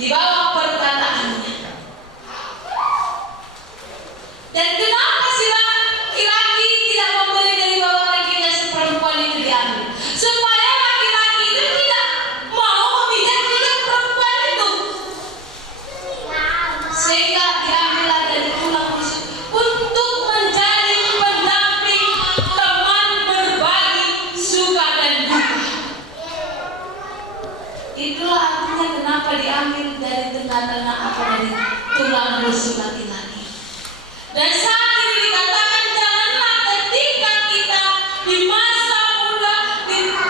di bawah perkataannya. Dan kenapa si laki-laki tidak membeli dari bawah kakinya si perempuan itu diambil? Supaya laki-laki itu tidak mau memijat kulit perempuan itu, sehingga diambillah dari tulang rusuk untuk menjadi pendamping, teman berbagi suka dan duka. Itulah artinya kenapa diambil dari tengah-tengah apa dari tulang rusuk laki-laki. Dan saat ini dikatakan janganlah ketika kita di masa muda,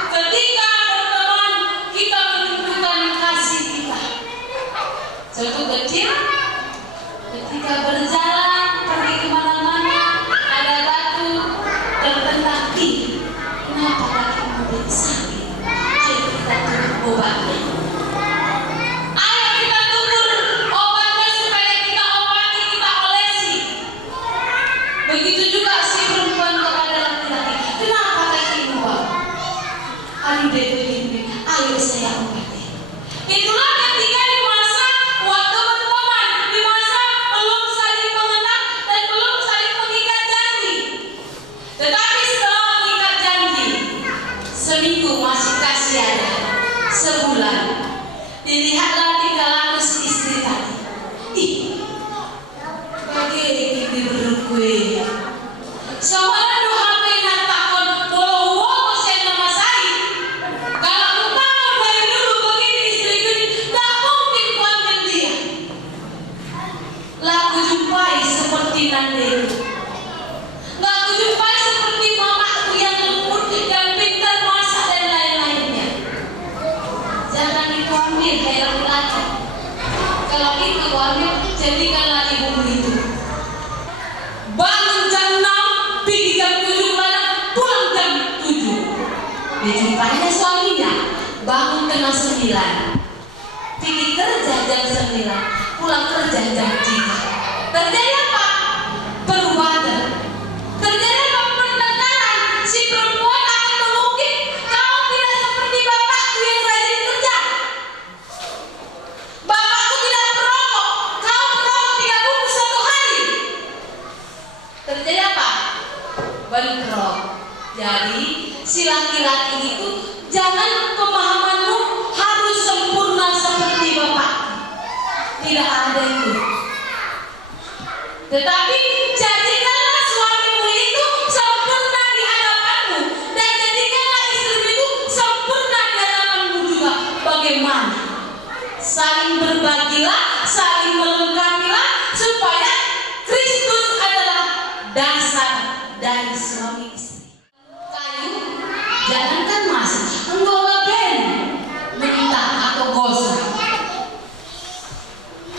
ketika berteman kita menunjukkan kasih kita. Contoh kecil, ketika berjalan pergi kemana-mana ada batu tertendang, kenapa kakimu jadi sakit? Jadi kita turun obatnya. Ayo kita turun obatnya supaya kita obati, kita olesi. Begitu juga si perempuan kepada laki-laki. Kenapa kakimu bang? Aduh deh begini, ayo saya obati. Itulah ketika di masa waktu berteman, di masa belum saling mengenal dan belum saling mengikat janji. Tetapi setelah mengikat janji, seminggu masih kasih ada, sebulan, dilihatlah tingkah laku si istri tadi. Bagi ini berkue. Soalnya doa penak takon walau saya nama saya. Kalau utama dari dulu begini istriku ini, tak mungkin kuambil dia. Lah aku jumpai seperti nandeku. Lah aku jumpai seperti mamaku yang lembut, yang pintar masak dan lain-lainnya. Jangan itu ambil kayak laki-laki. Kalau itu ambil, jadikanlah ibumu itu. Bangun jam 6, pergi jam 7 malam, pulang jam 7. Dijumpainya suaminya, bangun tengah 9, pergi kerja jam 9, pulang kerja jam 3. Terjadi apa? Perubahan. Terjadi apa? Pertengkaran. Si perempuan akan mengungkit, kau tidak seperti bapakku yang rajin kerja. Bapakku tidak merokok, kau merokok 3 bungkus satu hari. Terjadi apa? Bentrok. Jadi si laki-laki itu jangan pemahamanmu harus sempurna seperti bapak. Tidak ada itu. Tetapi jadikanlah suamimu itu sempurna di hadapanmu, dan jadikanlah istrimu itu sempurna di hadapanmu juga. Bagaimana? Saling berbagilah, saling melengkapilah, supaya Kristus adalah dasar dari suami istri. Kayu, jangankan mas, enggak leben, mentah atau gosok.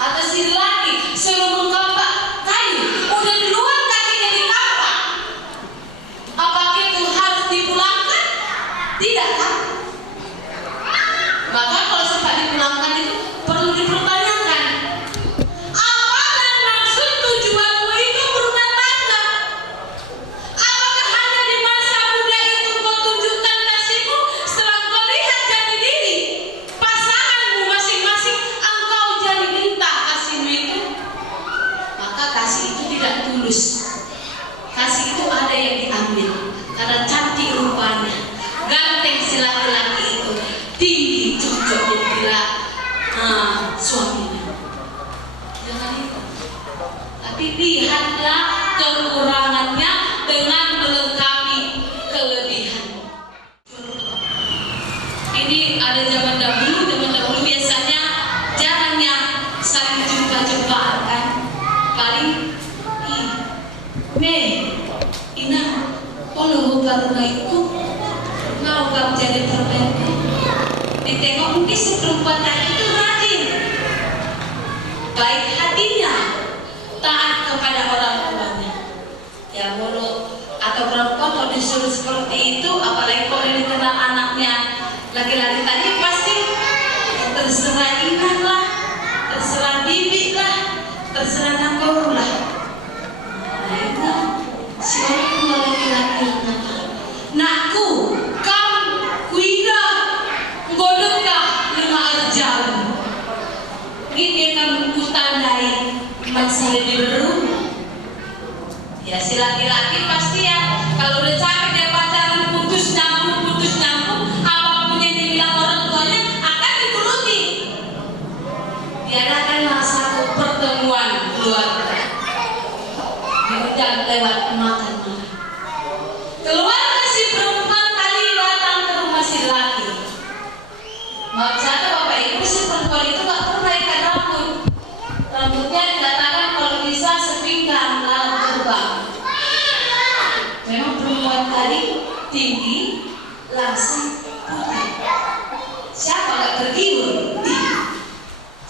Atau si laki suruh mengkampak kayu, udah duluan kakinya dikampak. Apakah itu harus dipulangkan? Tidak kan? Maka kalau sempat dipulangkan itu perlu dipertanyakan. Apakah maksud tujuanmu itu berumah tangga? Apakah hanya di masa muda itu kau tunjukkan kasihmu, setelah kau lihat jati diri pasanganmu masing-masing, engkau jadi minta kasihmu itu? Maka kasih itu tidak tulus. Kasih itu ada yang diambil karena cantik rupanya, ganteng si laki-laki itu, tinggi cocok bila suaminya. Jangan itu. Tapi lihatlah kekurangannya dengan melengkapi kelebihan. Ini ada zaman dahulu biasanya jarangnya saling jumpa-jumpaan kan. Paling ina kalau karena itu mau kamu jadi terbaik. Ditengok mungkin si perempuan tadi itu rajin, baik hatinya, taat kepada orang tuanya. Ya mulut atau perempuan kalau disuruh seperti itu, apalagi kalau dikenal anaknya laki-laki tadi, pasti terserah inan lah, terserah bibi lah, terserah nanggur lah. Nah itu si orang tua laki-laki nakku, kamu kuida godokah lima arjau. si laki-laki pasti ya kalau udah capek dia pacaran putus nyambung, apapun yang dibilang orang tuanya akan dituruti. Diadakanlah satu pertemuan keluarga, diundang lewat makan malam. Keluarga si perempuan tadi datang ke rumah si laki. Maaf kata bapak ibu, si perempuan itu gak pernah ikat rambutnya dikatakan kalau bisa sepinggang lalu terbang. Memang perempuan tadi tinggi, langsing, putih. Siapa gak tergiur?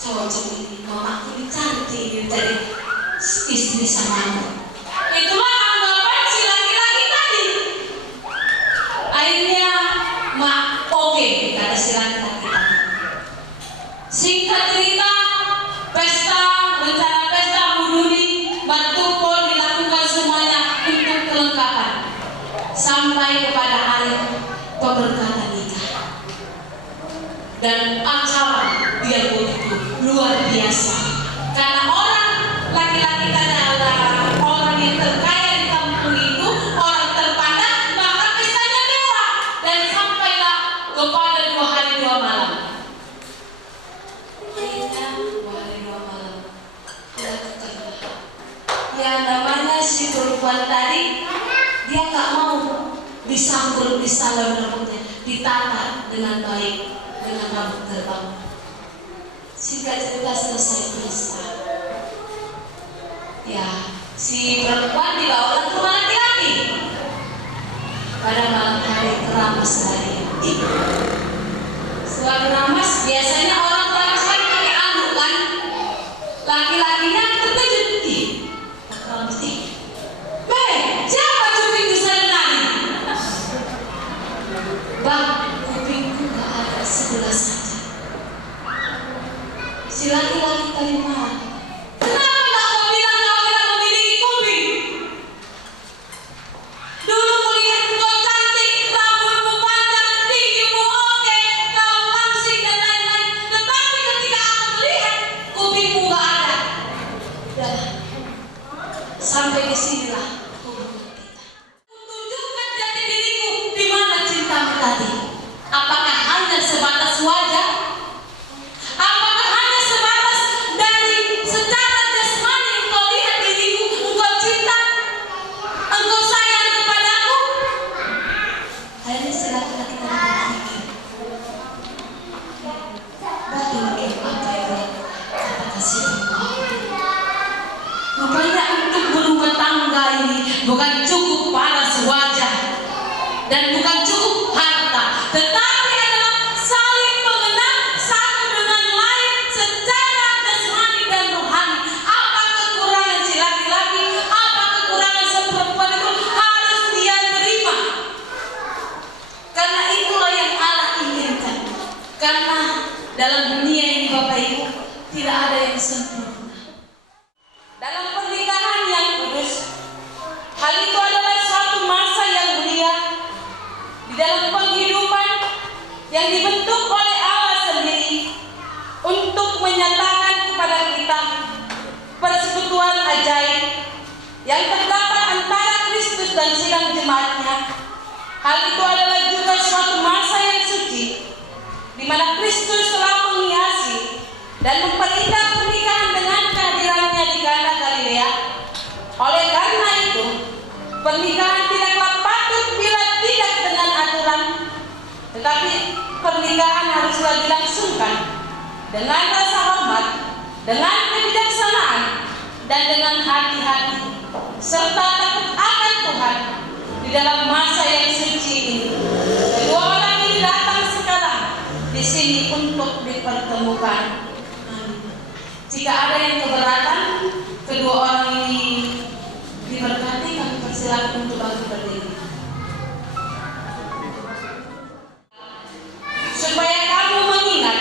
Cowok-cowok ini, mama aku ini cantik, dia jadi istri sama aku. Itulah anggapan si laki-laki tadi. Akhirnya, mak oke, kata si laki-laki tadi. Singkat cerita, rencana pesta bunuh bertumpul dilakukan semuanya untuk kelengkapan sampai kepada hari pemberkatan nikah. Dan acara dia begitu luar biasa karena orang laki-laki tadi adalah orang yang terkaya di kampung itu, orang terpandang, maka pestanya mewah dan sampailah kepada 2 hari 2 malam. Yang namanya si perempuan tadi, dia nggak mau disambut di salon rambutnya, ditata dengan baik dengan rambut terbang. Singkat cerita selesai pesta. Ya, si perempuan dibawa ke rumah laki-laki. Pada malam hari keramas lagi. Setelah keramas, biasanya orang keramas kan pakai anduk kan? Laki-lakinya terkejut. Siapa cuping di sana? Bang, kupingku gak ada, sebelah saja. Si laki-laki tadi marah. Kenapa gak kau bilang kau tidak memiliki kuping? Dulu kulihat kau cantik, rambutmu panjang, tinggimu oke, kau langsing dan lain-lain. Tetapi ketika aku melihat, kupingmu gak ada. Udah, sampai ke sinilah. Tadi, apakah hanya sebatas wajah? Apakah hanya sebatas dari secara jasmani engkau lihat diriku, engkau cinta, engkau sayang kepadaku? Akhirnya si laki-laki tadi berpikir, betul apa yang kata si perempuan. Rupanya untuk berumah tangga ini bukan cukup paras wajah dan bukan cukup harta, tetapi adalah saling mengenal satu dengan lain secara jasmani dan rohani. Apa kekurangan si laki-laki, apa kekurangan si perempuan itu harus dia terima. Karena itulah yang Allah inginkan. Karena dalam dunia ini Bapak Ibu tidak ada yang sempurna. Dalam pernikahan yang kudus, hal itu adalah suatu masa yang mulia di dalam penghidupan yang dibentuk oleh Allah sendiri untuk menyatakan kepada kita persekutuan ajaib yang terdapat antara Kristus dan sidang jemaatnya. Hal itu adalah juga suatu masa yang suci di mana Kristus telah menghiasi dan memperindah pernikahan dengan kehadirannya di Kana Galilea. Oleh karena itu, pernikahan tidaklah patut bila tidak dengan aturan, tetapi pernikahan haruslah dilangsungkan dengan rasa hormat, dengan kebijaksanaan, dan dengan hati-hati, serta takut akan Tuhan di dalam masa yang suci ini. Kedua orang ini datang sekarang di sini untuk dipertemukan. Jika ada yang keberatan, kedua orang ini diberkati, kami persilakan untuk bagi berdiri. Supaya kamu mengingat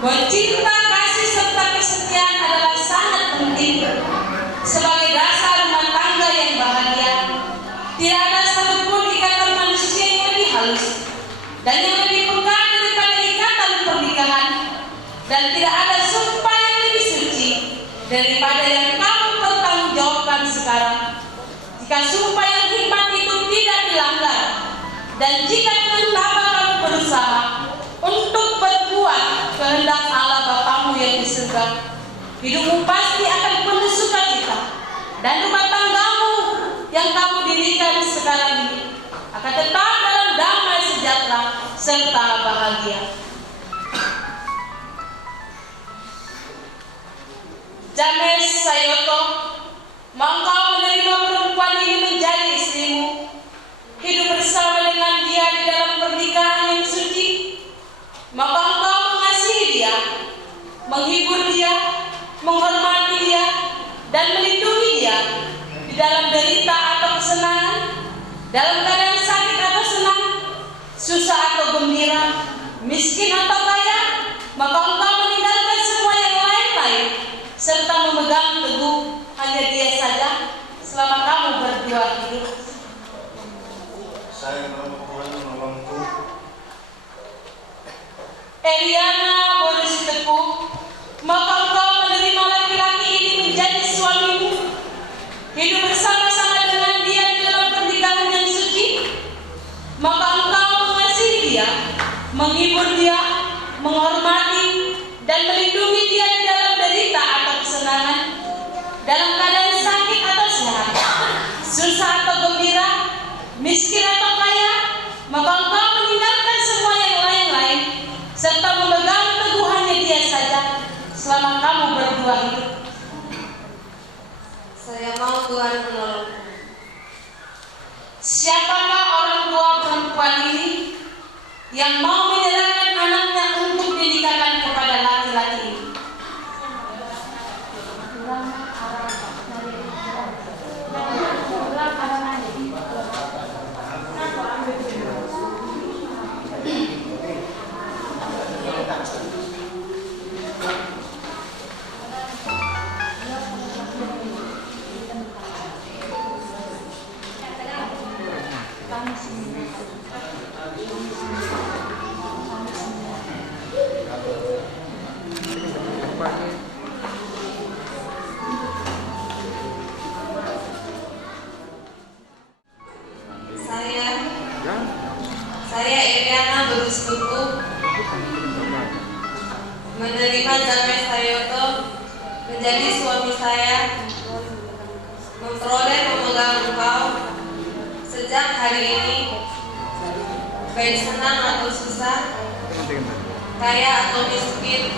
bahwa cinta, kasih, serta kesetiaan adalah sangat penting sebagai dasar rumah tangga yang bahagia. Tidak ada satupun ikatan manusia yang lebih halus dan yang lebih pekat daripada ikatan pernikahan, dan tidak ada sumpah yang lebih suci daripada yang kamu pertanggungjawabkan sekarang. Jika jika sumpah yang hikmat itu tidak dilanggar, dan jika dengan tabah kamu berusaha untuk berbuat kehendak Allah Bapamu yang di surga, hidupmu pasti akan penuh sukacita, dan rumah tanggamu yang kamu dirikan sekarang ini akan tetap dalam damai sejahtera serta bahagia. James Sayoto, mau kau menerima perempuan ini menjadi istrimu, hidup bersama dengan dia di dalam pernikahan yang suci? Maka engkau mengasihi dia, menghibur dia, menghormati dia, dan melindungi dia di dalam derita atau kesenangan, dalam keadaan sakit atau senang, susah atau gembira, miskin atau kaya. Maka engkau meninggalkan semua yang lain-lain serta memegang teguh hanya dia saja selama kamu berdua hidup. Saya Tuhan menolongku. Eliana Boris Teguh, maka engkau menerima laki-laki ini menjadi suamimu, hidup bersama-sama dengan dia di dalam pernikahan yang suci. Maka engkau mengasihi dia, menghibur dia, menghormati, dan melindungi dia di dalam derita atau kesenangan, dalam keadaan sakit atau sehat, susah atau gembira, miskin atau kaya. Maka engkau meninggalkan semua yang lain-lain serta memegang teguh hanya dia saja selama kamu berdua hidup. Saya mau Tuhan menolongku. Siapakah orang tua perempuan ini yang mau menyerahkan anaknya untuk dinikahkan kepada laki-laki ini? Saya Eliana Boris Teguh menerima James Sayoto menjadi suami saya, memperoleh memegang engkau sejak hari ini, baik senang atau susah, kaya atau miskin,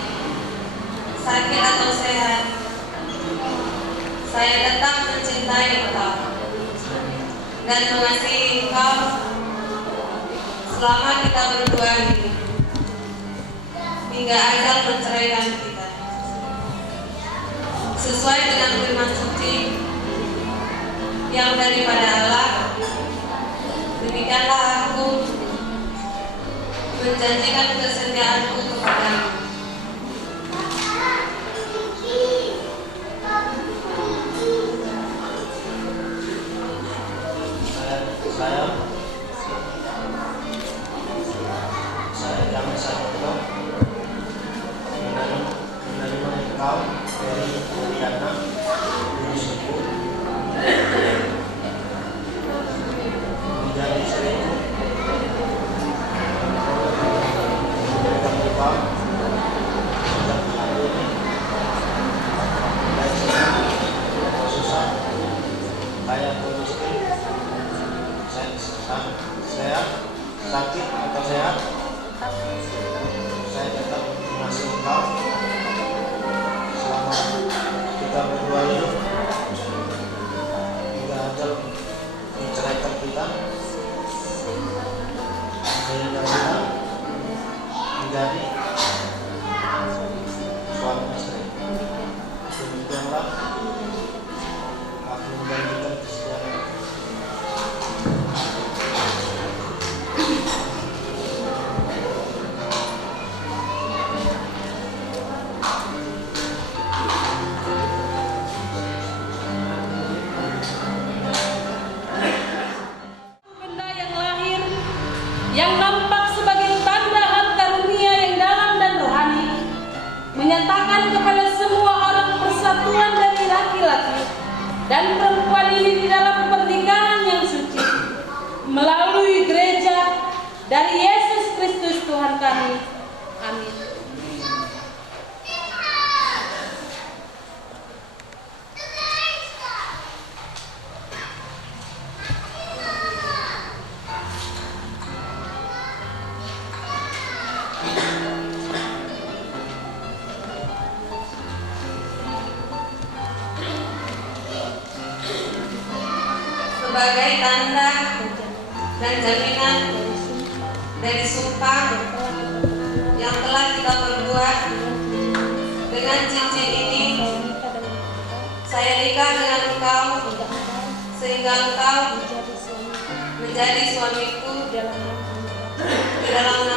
sakit atau sehat. Saya tetap mencintai engkau dan mengasihi engkau selama kita berdua hidup, hingga ajal menceraikan kita. Sesuai dengan firman suci yang daripada Allah, demikianlah aku menjanjikan kesetiaanku kepadamu. Saya James Sayoto menerima engkau dari Eliana Boris Teguh menjadi istriku, memegang engkau sejak hari ini, baik senang atau susah, kaya atau miskin, sehat, sakit atau sehat. Saya tetap mengasihi engkau selama kita berdua hidup, hingga ajal menceraikan kita, sehingga kita menjadi suami istri. Demikianlah aku menjanjikan kesetiaan. Yang nampak sebagai tanda hak karunia yang dalam dan sebagai tanda dan jaminan dari sumpah yang telah kita perbuat dengan cincin ini. Saya nikah dengan engkau sehingga engkau menjadi suamiku di dalam